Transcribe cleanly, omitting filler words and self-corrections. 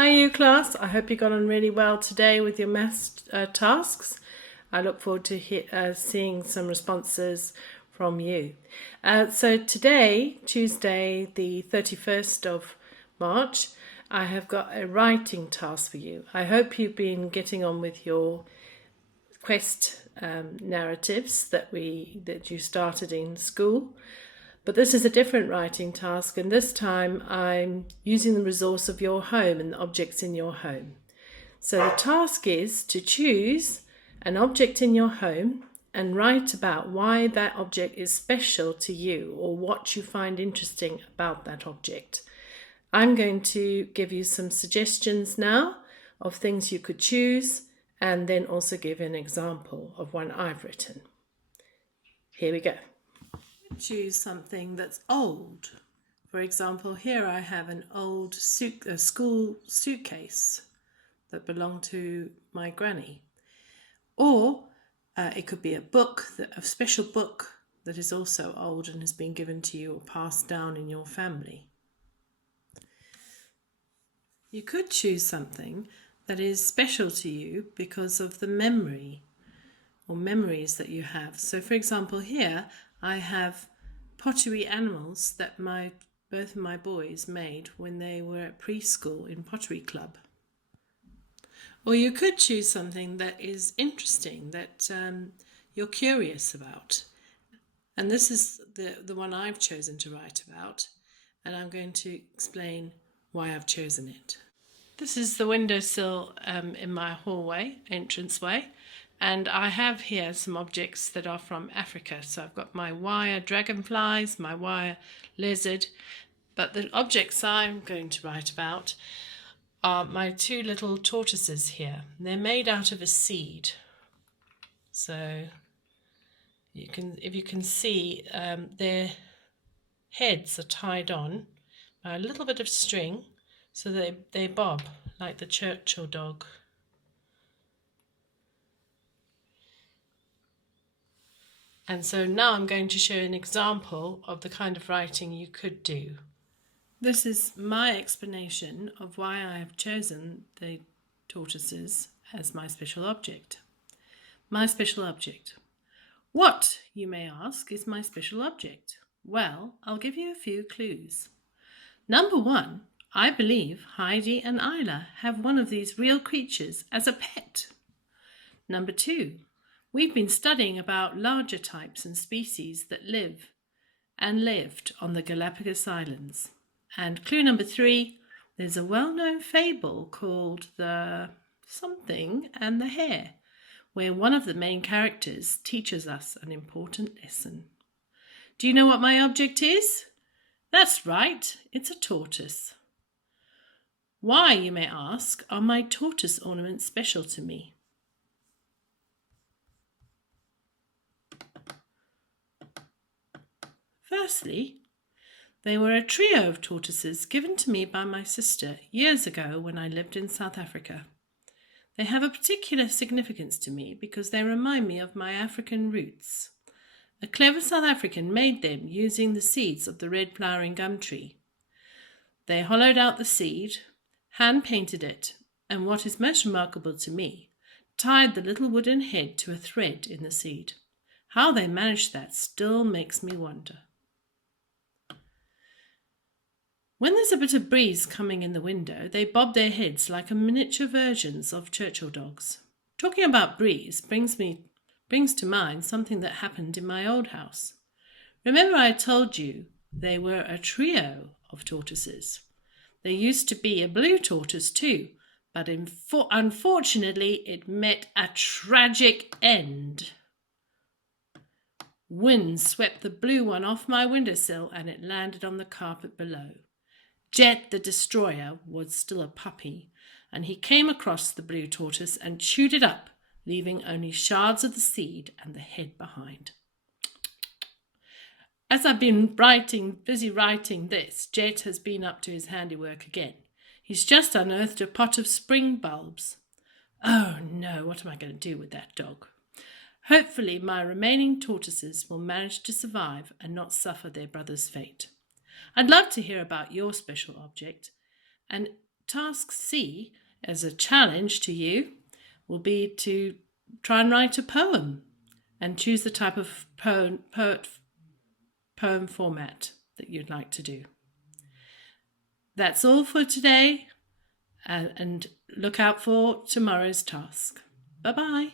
Hi, you class. I hope you got on really well today with your maths tasks. I look forward to seeing some responses from you. So today, Tuesday, the 31st of March, I have got a writing task for you. I hope you've been getting on with your quest narratives that you started in school. But this is a different writing task, and this time I'm using the resource of your home and the objects in your home. So the task is to choose an object in your home and write about why that object is special to you or what you find interesting about that object. I'm going to give you some suggestions now of things you could choose and then also give an example of one I've written. Here we go. Choose something that's old. For example, here I have an old school suitcase that belonged to my granny. Or it could be a special book that is also old and has been given to you or passed down in your family. You could choose something that is special to you because of the memory or memories that you have. So for example, here I have pottery animals that both of my boys made when they were at preschool in Pottery Club. Or you could choose something that is interesting, that you're curious about. And this is the one I've chosen to write about, and I'm going to explain why I've chosen it. This is the windowsill in my hallway, entranceway. And I have here some objects that are from Africa. So I've got my wire dragonflies, my wire lizard. But the objects I'm going to write about are my two little tortoises here. They're made out of a seed. So if you can see, their heads are tied on by a little bit of string so they bob like the Churchill dog. And so now I'm going to show an example of the kind of writing you could do. This is my explanation of why I have chosen the tortoises as my special object. My special object. What, you may ask, is my special object? Well, I'll give you a few clues. Number one, I believe Heidi and Isla have one of these real creatures as a pet. Number two, we've been studying about larger types and species that live and lived on the Galapagos Islands. And clue number three, there's a well-known fable called The Something and the Hare, where one of the main characters teaches us an important lesson. Do you know what my object is? That's right, it's a tortoise. Why, you may ask, are my tortoise ornaments special to me? Firstly, they were a trio of tortoises given to me by my sister years ago when I lived in South Africa. They have a particular significance to me because they remind me of my African roots. A clever South African made them using the seeds of the red flowering gum tree. They hollowed out the seed, hand-painted it, and what is most remarkable to me, tied the little wooden head to a thread in the seed. How they managed that still makes me wonder. When there's a bit of breeze coming in the window, they bob their heads like miniature versions of Churchill dogs. Talking about breeze brings to mind something that happened in my old house. Remember I told you they were a trio of tortoises. There used to be a blue tortoise too, but unfortunately it met a tragic end. Wind swept the blue one off my windowsill and it landed on the carpet below. Jet the Destroyer was still a puppy, and he came across the blue tortoise and chewed it up, leaving only shards of the seed and the head behind. As I've been busy writing this, Jet has been up to his handiwork again. He's just unearthed a pot of spring bulbs. Oh no, what am I going to do with that dog? Hopefully my remaining tortoises will manage to survive and not suffer their brother's fate. I'd love to hear about your special object, and task C, as a challenge to you, will be to try and write a poem and choose the type of poem format that you'd like to do. That's all for today, and look out for tomorrow's task. Bye-bye.